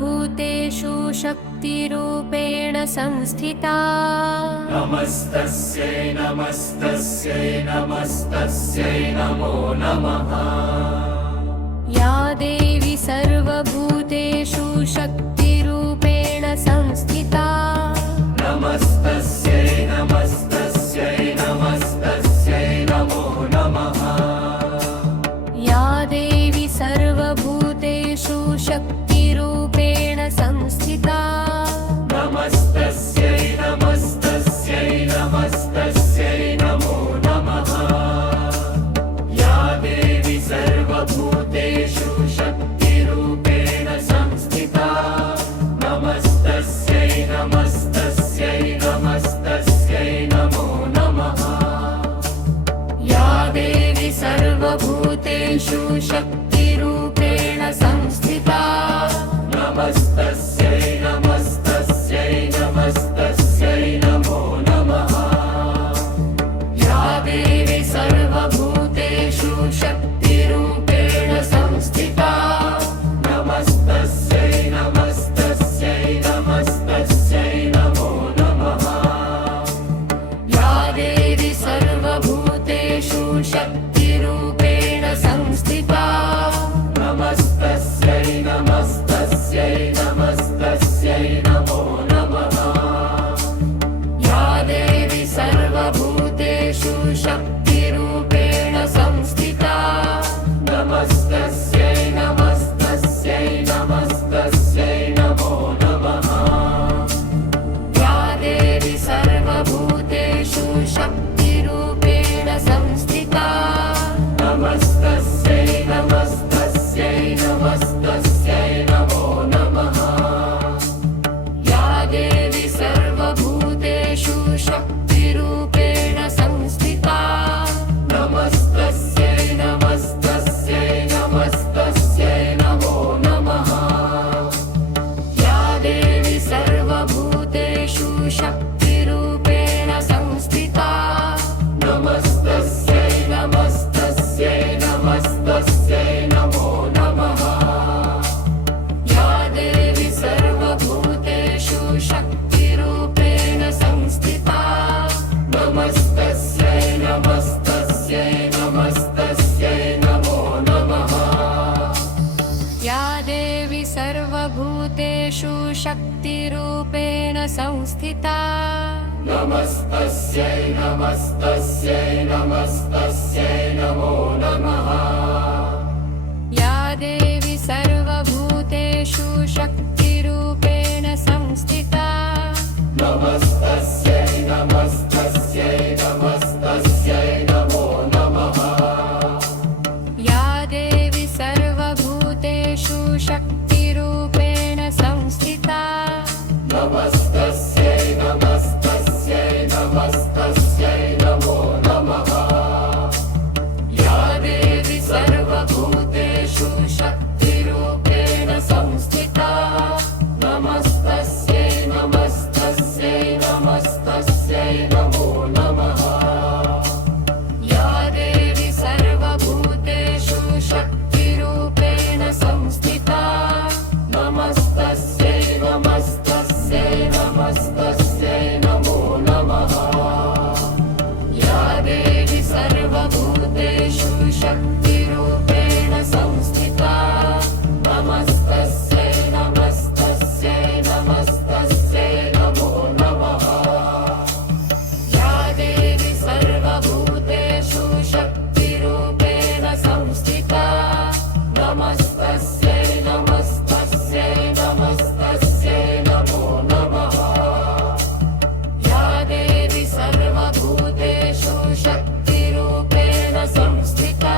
सर्वभूतेषु शक्तिरूपेण संस्थिता। नमस्तस्यै नमस्तस्यै नमस्तस्यै नमो नमः। या देवी सर्वभूतेषु शक्तिरूपेण संस्थिता। नमस्तस्यै नमस्तस्यै नमस्तस्यै नमो नमः। या देवी सर्वभूतेषु शक्तिरूपेण संस्थिता। नमस्तस्यै नमस्तस्यै नमस्तस्यै नमो नमः। या देवी सर्वभूतेषु शक्तिरूपेण संस्थिता। नमस्तस्यै नमस्तस्यै नमस्तस्यै नमो नमः। या देवी सर्वभूतेषु शक्तिरूपेण संस्थिता। नमस्तस्यै नमस्तस्यै नमस्तस्यै नमो नमः। या देवी सर्वभूतेषु शक्तिरूपेण संस्थिता। नमस्तस्यै नमस्तस्यै नमस्तस्यै नमो नमः। या देवी सर्वभूतेषु शक्तिरूपेण संस्थिता। नमस्तस्यै नमस्तस्यै नमस्तस्यै नमो नमः। या देवी सर्वभूतेषु शक्तिरूपेण संस्थिता। नमस्तस्यै नमस्तस्यै नमस्तस्यै नमो नमः। या देवी सर्वभूतेषु शक्तिरूपेण संस्थिता। नमस्तस्यै नमस्तस्यै नमस्तस्यै नमो नमः। या देवी सर्वभूतेषु शक्तिरूपेण संस्थिता। नमस्तस्यै नमस्तस्यै नमस्तस्यै नमो नमः। या देवी सर्वभूतेषु शक्तिरूपेण संस्थिता। नमस्तस्यै नमस्तस्यै नमस्तस्यै नमो नमः। या देवी सर्वभूतेषु शक्तिरूपेण संस्थिता। नमस्तस्यै नमस्तस्यै नमस्तस्यै नमो नमः। या देवी सर्वभूतेषु शक्तिरूपेण संस्थिता। नमस्तस्यै नमस्तस्यै नमस्तस्यै नमो नमः। या देवी सर्वभूतेषु शक्तिरूपेण संस्थिता। नमस्तस्यै नमस्तस्यै नमस्तस्यै नमो नमः। या देवी सर्वभूतेषु शक्तिरूपेण संस्थिता। नमस्तस्यै नमस्तस्यै नमस्तस्यै नमो नमः। या देवी सर्वभूतेषु शक्तिरूपेण संस्थिता। नमस्तस्यै नमस्तस्यै नमस्तस्यै नमो नमः। या देवी सर्वभूतेषु शक्तिरूपेण संस्थिता। नमस्तस्यै नमस्तस्यै नमस्तस्यै नमो नमः। या देवी सर्वभूतेषु शक्तिरूपेण संस्थिता। नमस्तस्यै नमस्तस्यै नमस्तस्यै नमो नमः। या देवी सर्वभूतेषु शक्तिरूपेण संस्थिता। नमस्तस्यै नमस्तस्यै नमस्तस्यै नमो नमः। या देवी सर्वभूतेषु शक्तिरूपेण संस्थिता।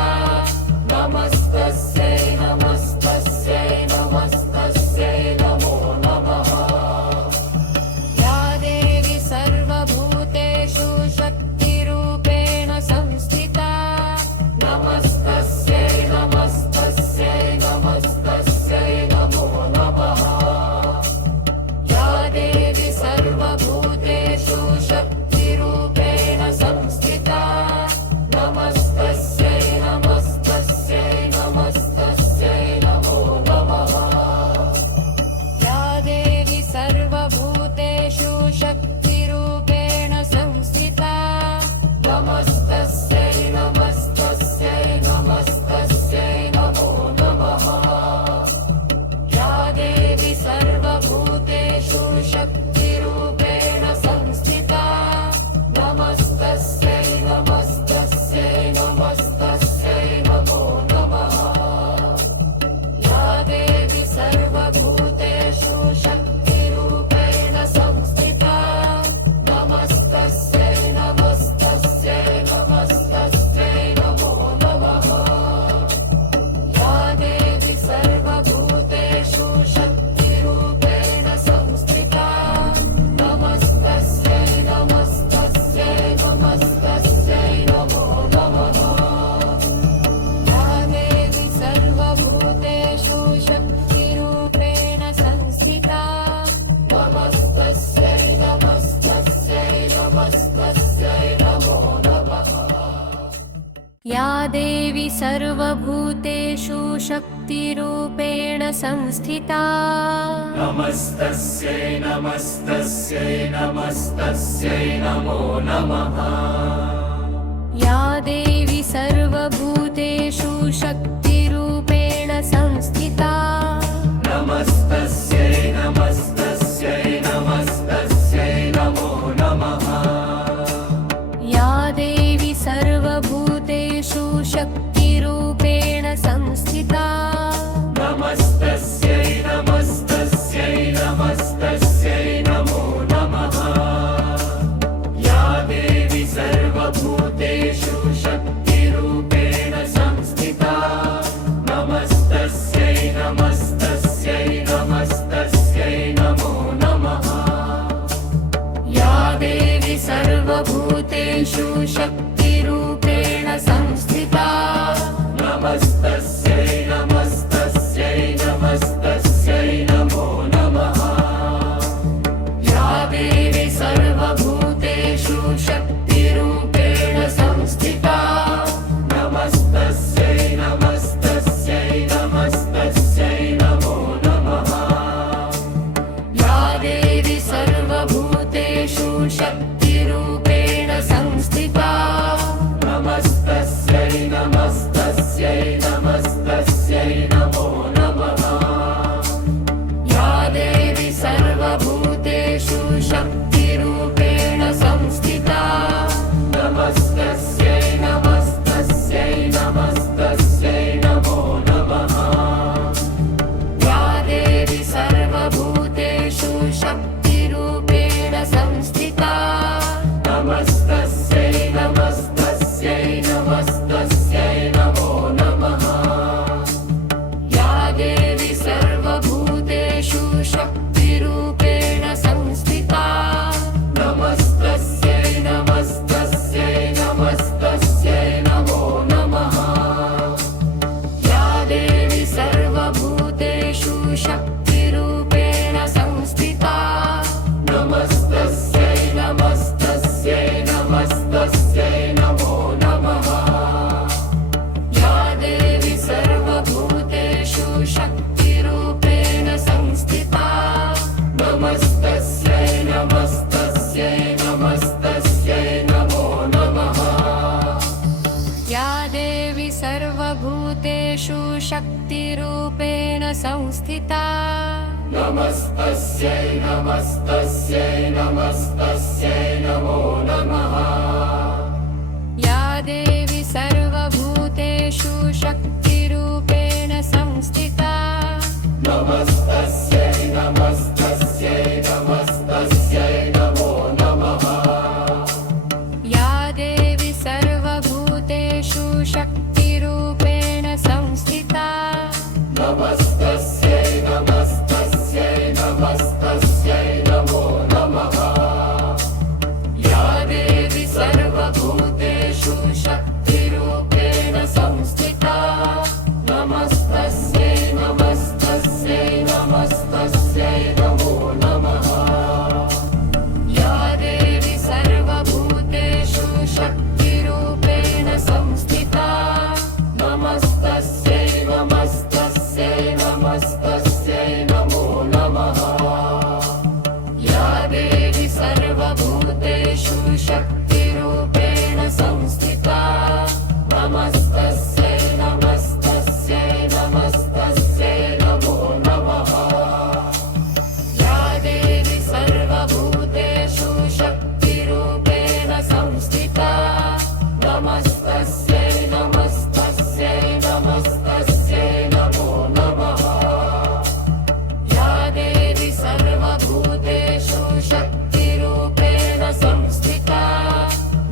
नमस्तस्यै नमस्तस्यै नमस्तस्यै नमो नमः या देवी सर्वभूतेषु शक्तिरूपेण संस्थिता नमस्तस्यै नमस्तस्यै नमस्तस्यै नमो नमः या देवी सर्वभूतेषु शक्तिरूपेण संस्थिता नमस्तस्यै नमस्तस्यै नमस्तस्यै नमो नमः या देवी सर्वभूतेषु शक्तिरूपेण संस्थिता नमस्तस्यै नमस्तस्यै नमस्तस्यै नमो नमः या देवी सर्वभूतेषु शक्तिरूपेण संस्थिता नमस्तस्यै नमस्तस्यै नमस्तस्यै नमो नमः या देवी सर्वभूतेषु शक्तिरूपेण संस्थिता नमस्तस्यै नमस्तस्यै नमस्तस्यै नमो नमः या देवी सर्वभूतेषु शक्तिरूपेण संस्थिता नमस्तस्यै नमस्तस्यै नमस्तस्यै नमो नमः या देवी सर्वभूतेषु शक्तिरूपेण संस्थिता नमस्तस्यै नमस्तस्यै नमस्तस्यै नमो नमः या देवी सर्वभूतेषु शक्तिरूपेण संस्थिता नमस्तस्यै नमस्तस्यै नमस्तस्यै नमो नमः या देवी सर्वभूतेषु शक्तिरूपेण संस्थिता नमस्तस्यै नमस्तस्यै नमस्तस्यै नमो नमः या देवी सर्वभूतेषु शक्तिरूपेण संस्थिता नमस्तस्यै नमस्तस्यै नमस्तस्यै नमो नमः या देवी सर्वभूतेषु शक्तिरूपेण संस्थिता नमस्तस्यै नमस्तस्यै नमस्तस्यै नमो नमः या देवी सर्वभूतेषु शक्तिरूपेण संस्थिता नमस्तस्यै नमस्तस्यै नमस्तस्यै नमो नमः या देवी सर्वभूतेषु शक्तिरूपेण संस्थिता नमस्तस्यै नमस्तस्यै नमस्तस्यै नमो नमः या देवी सर्वभूतेषु शक्तिरूपेण संस्थिता नमस्तस्यै नमस्तस्यै नमस्तस्यै नमो नमः या देवी सर्वभूतेषु शक्तिरूपेण संस्थिता नमस्तस्यै नमस्तस्यै नमस्तस्यै नमो नमः या देवी सर्वभूतेषु शक्तिरूपेण संस्थिता नमस्तस्यै नमस्तस्यै नमस्तस्यै नमो नमः या देवी सर्वभूतेषु शक्तिरूपेण संस्थिता नमस्तस्यै नमस्तस्यै नमस्तस्यै नमो नमः या देवी सर्वभूतेषु शक्तिरूपेण संस्थिता नमस्तस्यै नमस्तस्यै नमस्तस्यै नमो नमः या देवी सर्वभूतेषु शक्तिरूपेण संस्थिता नमस्तस्यै नमस्तस्यै नमस्तस्यै नमो नमः या देवी सर्वभूतेषु शक्तिरूपेण संस्थिता नमस्तस्यै नमस्तस्यै नमस्तस्यै नमो नमः या देवी सर्वभूतेषु शक्तिरूपेण संस्थिता नमस्तस्यै नमस्तस्यै नमस्तस्यै नमो नमः या देवी सर्वभूतेषु शक्तिरूपेण नमस्तस्यै नमस्तस्यै नमस्तस्यै नमो नमः। या देवी सर्वभूतेषु शक्तिरूपेण संस्थिता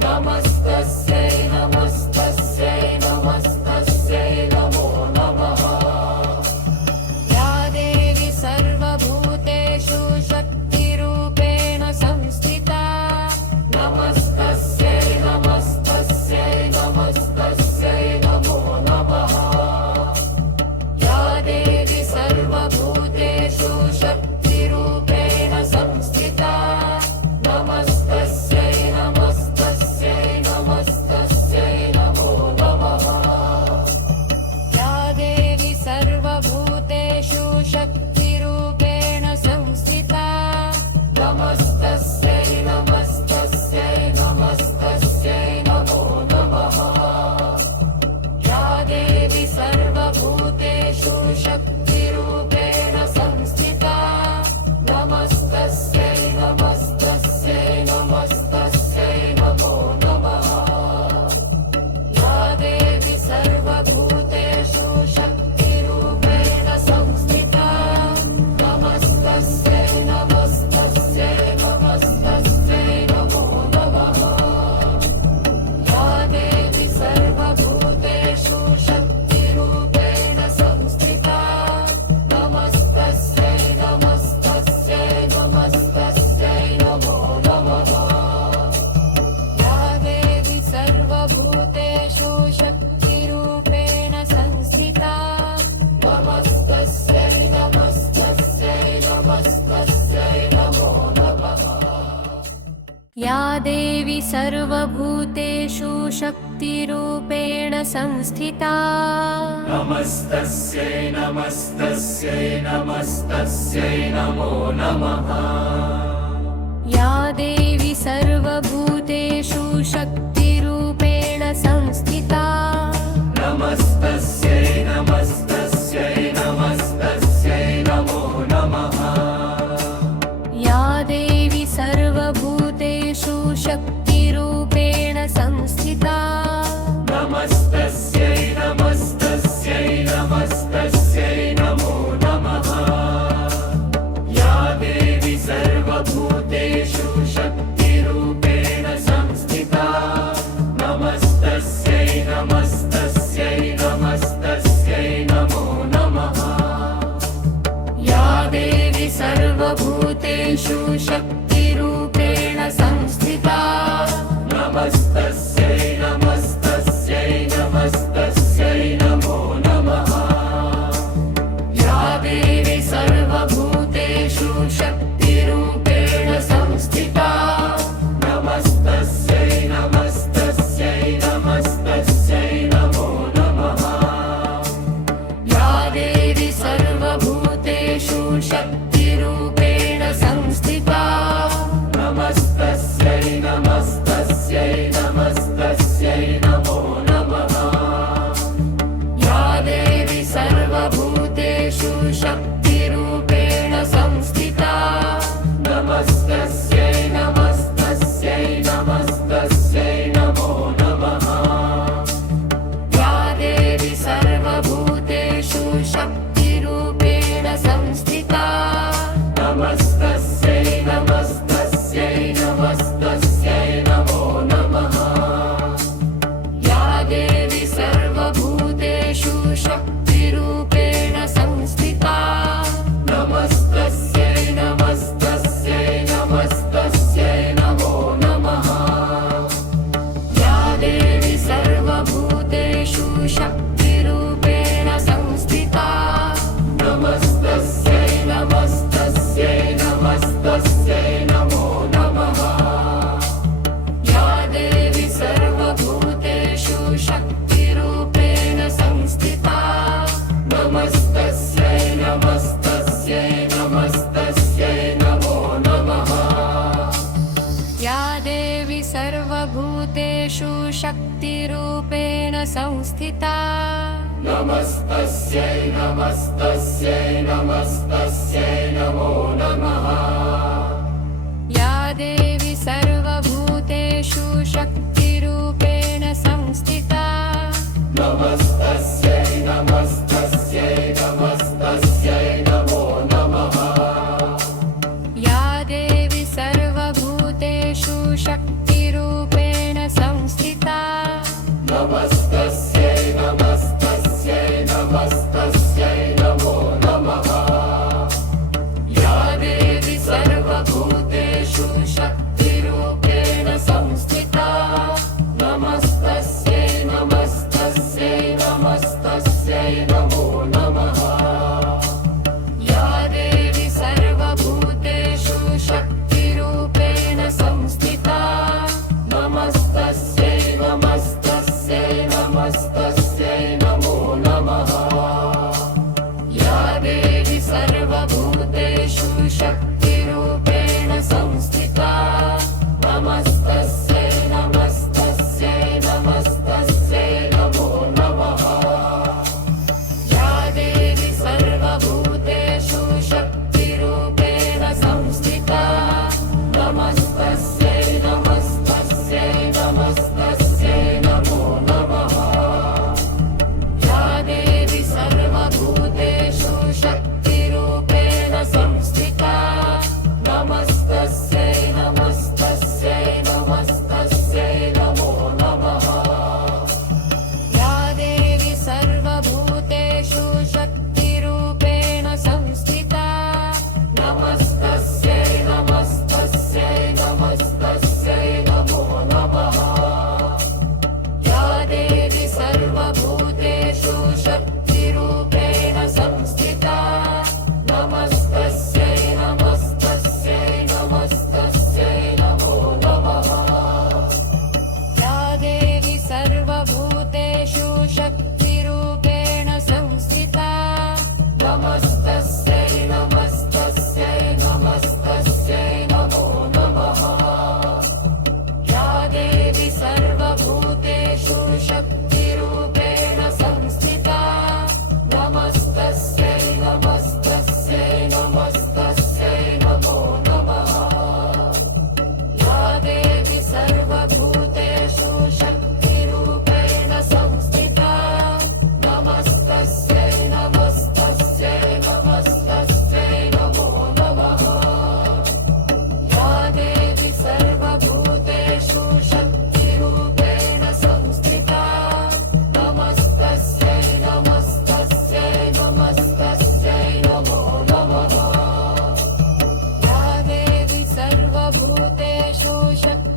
नमस्तस्यै नमस्तस्यै नमस्तस्यै नमो नमः। या देवी सर्वभूतेषु शक्तिरूपेण संस्थिता नमस्तस्यै नमस्तस्यै नमस्तस्यै नमो नमः। या देवी सर्वभूतेषु शक्तिरूपेण संस्थिता नमस्तस्यै नमस्तस्यै नमस्तस्यै नमो नमः। या देवी सर्वभूतेषु शक्तिरूपेण संस्थिता नमस्तस्यै नमस्तस्यै नमस्तस्यै नमो नमः। या देवी सर्वभूतेषु शक्तिरूपेण संस्थिता नमस्तस्यै नमस्तस्यै नमस्तस्यै नमो नमः। या देवी सर्वभूतेषु शक्तिरूपेण संस्थिता नमस्तस्यै नमस्तस्यै नमस्तस्यै नमो नमः। या देवी सर्वभूतेषु शक्तिरूपेण संस्थिता नमस्तस्यै नमस्तस्यै नमस्तस्यै नमो नमः। या देवी सर्वभूतेषु शक्तिरूपेण संस्थिता नमस्तस्यै नमस्तस्यै नमस्तस्यै नमो नमः। या देवी सर्वभूतेषु शक्तिरूपेण संस्थिता नमस्तस्यै नमस्तस्यै नमस्तस्यै नमो नमः। या देवी सर्वभूतेषु शक्तिरूपेण संस्थिता नमस्तस्यै नमस्तस्यै नमस्तस्यै नमो नमः। या देवी सर्वभूतेषु शक्तिरूपेण संस्थिता नमस्तस्यै नमस्तस्यै नमस्तस्यै नमो नमः। या देवी सर्वभूतेषु शक्तिरूपेण संस्थिता नमस्तस्यै नमस्तस्यै नमस्तस्यै नमो नमः। या देवी सर्वभूतेषु शक्तिरूपेण संस्थिता नमस्तस्यै नमस्तस्यै नमस्तस्यै नमो नमः। या देवी सर्वभूतेषु शक्तिरूपेण संस्थिता नमस्तस्यै नमस्तस्यै नमस्तस्यै नमो नमः। या देवी सर्वभूतेषु शक्तिरूपेण संस्थिता नमस्तस्यै नमस्तस्यै नमस्तस्यै नमो नमः। या देवी सर्वभूतेषु शक्तिरूपेण संस्थिता नमस्तस्यै नमस्तस्यै नमस्तस्यै नमो नमः। या देवी सर्वभूतेषु शक्तिरूपेण संस्थिता नमस्तस्यै नमस्तस्यै नमस्तस्यै नमो नमः। या देवी सर्वभूतेषु शक्तिरूपेण संस्थिता नमस्तस्यै नमस्तस्यै नमस्तस्यै नमो नमः। या देवी सर्वभूतेषु शक्तिरूपेण संस्थिता नमस्तस्यै नमस्तस्यै नमस्तस्यै नमो नमः। या देवी सर्वभूतेषु शक्तिरूपेण संस्थिता नमस्तस्यै नमस्तस्यै नमस्तस्यै नमो नमः। या देवी सर्वभूतेषु शक्तिरूपेण संस्थिता नमस्तस्यै नमस्तस्यै नमस्तस्यै नमो नमः। या देवी सर्वभूतेषु शक्तिरूपेण संस्थिता नमस्तस्यै नमस्तस्यै नमस्तस्यै नमो नमः या देवी सर्वभूतेषु शक्तिरूपेण संस्थिता नमस्तस्यै नमस्तस्यै नमस्तस्यै नमो नमः या देवी सर्वभूतेषु शक्तिरूपेण संस्थिता नमस्तस्यै नमस्तस्यै नमस्तस्यै नमो नमः या देवी सर्वभूतेषु शक्तिरूपेण संस्थिता नमस्तस्यै नमस्तस्यै नमस्तस्यै नमो नमः या देवी सर्वभूतेषु शक्तिरूपेण संस्थिता नमस्तस्यै नमस्तस्यै नमस्तस्यै नमो नमः या देवी सर्वभूतेषु शक्तिरूपेण संस्थिता नमस्तस्यै नमस्तस्यै नमस्तस्यै नमो नमः या देवी सर्वभूतेषु शक्तिरूपेण संस्थिता नमस्तस्यै नमस्तस्यै नमस्तस्यै नमो नमः या देवी सर्वभूतेषु शक्तिरूपेण संस्थिता नमस्तस्यै नमस्तस्यै नमस्तस्यै नमो नमः या देवी सर्वभूतेषु शक्तिरूपेण संस्थिता नमस्तस्यै नमस्तस्यै नमस्तस्यै नमो नमः या देवी सर्वभूतेषु शक्तिरूपेण संस्थिता नमस्तस्यै नमस्तस्यै नमस्तस्यै नमो नमः या देवी सर्वभूतेषु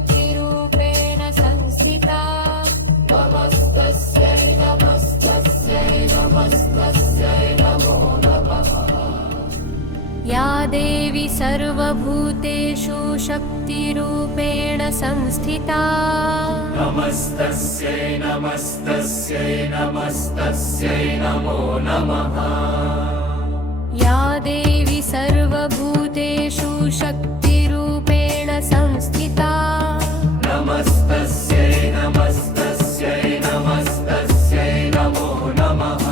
शक्तिरूपेण संस्थिता नमस्तस्यै नमस्तस्यै नमस्तस्यै नमो नमः या देवी सर्वभूतेषु शक्तिरूपेण संस्थिता नमस्तस्यै नमस्तस्यै नमस्तस्यै नमो नमः या देवी सर्वभूतेषु शक्तिरूपेण संस्थिता नमस्तस्यै नमस्तस्यै नमस्तस्यै नमो नमः या देवी सर्वभूतेषु शक्तिरूपेण संस्थिता नमस्तस्यै नमस्तस्यै नमस्तस्यै नमो नमः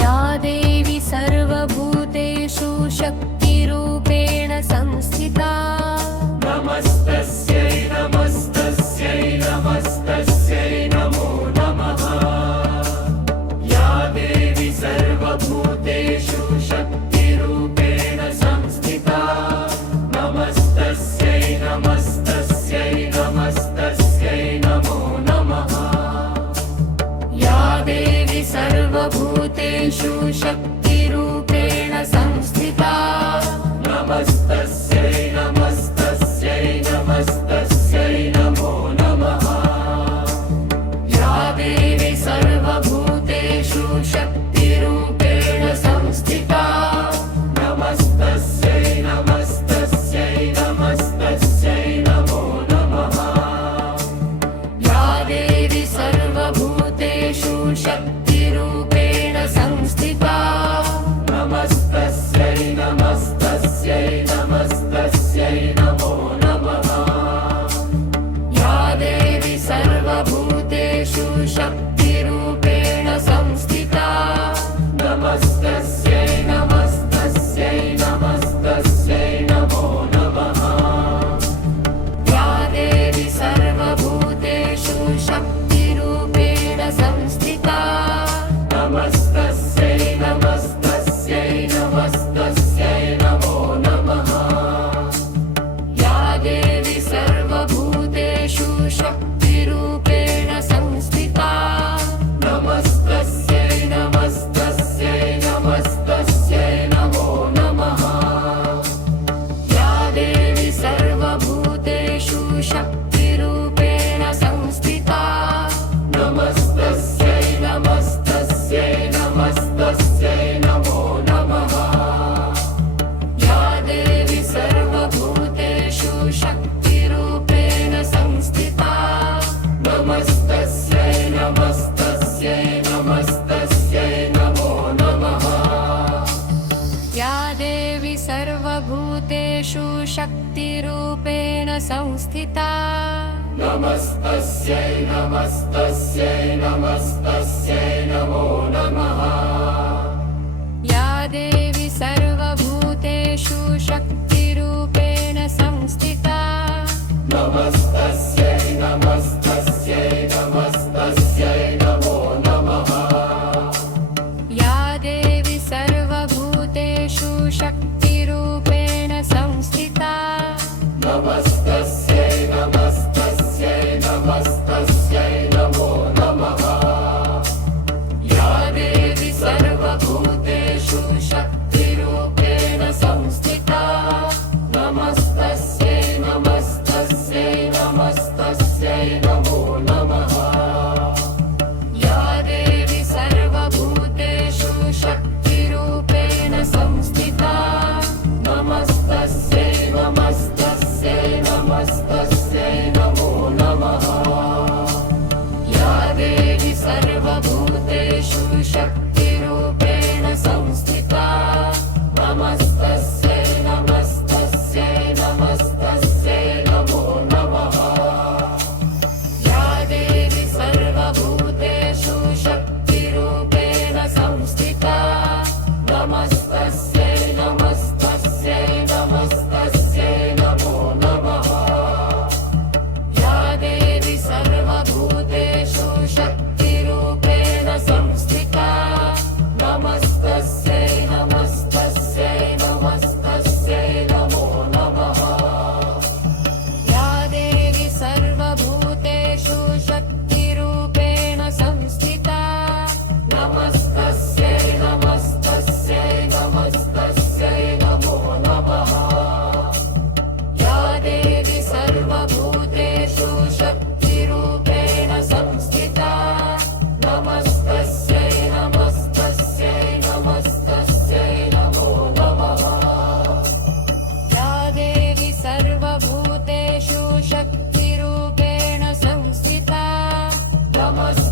या देवी सर्वभूतेषु शक्तिरूपेण संस्थिता नमस्तस्यै नमस्तस्यै नमस्तस्यै नमो नमः या देवी सर्वभूतेषु शक्तिरूपेण संस्थिता नमस्तस्यै नमस्तस्यै नमस्तस्यै नमो नमः या देवी सर्वभूतेषु शक्तिरूपेण संस्थिता नमस्तस्यै नमस्तस्यै नमस्तस्यै नमो नमः या देवी सर्वभूतेषु शक्तिरूपेण संस्थिता नमस्तस्यै नमस्तस्यै नमस्तस्यै नमो नमः या देवी सर्वभूतेषु शक्तिरूपेण संस्थिता नमस्तस्यै नमस्तस्यै नमस्तस्यै नमो नमः या देवी सर्वभूतेषु शक्तिरूपेण संस्थिता नमस्तस्यै नमस्तस्यै नमस्तस्यै नमो नमः या देवी सर्वभूतेषु शक्तिरूपेण संस्थिता नमस्तस्यै नमस्तस्यै नमस्तस्यै नमो नमः या देवी सर्वभूतेषु शक्तिरूपेण संस्थिता नमस्तस्यै नमस्तस्यै नमस्तस्यै नमो नमः या देवी सर्वभूतेषु शक्तिरूपेण संस्थिता नमस्तस्यै नमस्तस्यै नमस्तस्यै नमो नमः या देवी सर्वभूतेषु शक्तिरूपेण संस्थिता नमस्तस्यै नमस्तस्यै नमस्तस्यै नमो नमः या देवी सर्वभूतेषु शक्तिरूपेण संस्थिता नमस्तस्यै नमस्तस्यै नमस्तस्यै नमो नमः या देवी सर्वभूतेषु शक्तिरूपेण संस्थिता नमस्तस्यै नमस्तस्यै नमस्तस्यै नमो नमः या देवी सर्वभूतेषु शक्तिरूपेण संस्थिता नमस्तस्यै नमस्तस्यै नमस्तस्यै नमो नमः या देवी सर्वभूतेषु शक्तिरूपेण संस्थिता नमस्तस्यै नमस्तस्यै नमस्तस्यै नमो नमः या देवी सर्वभूतेषु शक्तिरूपेण संस्थिता नमस्तस्यै नमस्तस्यै नमस्तस्यै नमो नमः या देवी सर्वभूतेषु शक्तिरूपेण संस्थिता नमस्तस्यै नमस्तस्यै नमस्तस्यै नमो नमः या देवी सर्वभूतेषु शक्तिरूपेण संस्थिता नमस्तस्यै नमस्तस्यै नमस्तस्यै नमो नमः या देवी सर्वभूतेषु शक्तिरूपेण संस्थिता नमस्तस्यै नमस्तस्यै नमस्तस्यै नमो नमः या देवी सर्वभूतेषु शक्तिरूपेण संस्थिता नमस्तस्यै नमस्तस्यै नमस्तस्यै नमो नमः या देवी सर्वभूतेषु शक्तिरूपेण संस्थिता नमस्तस्यै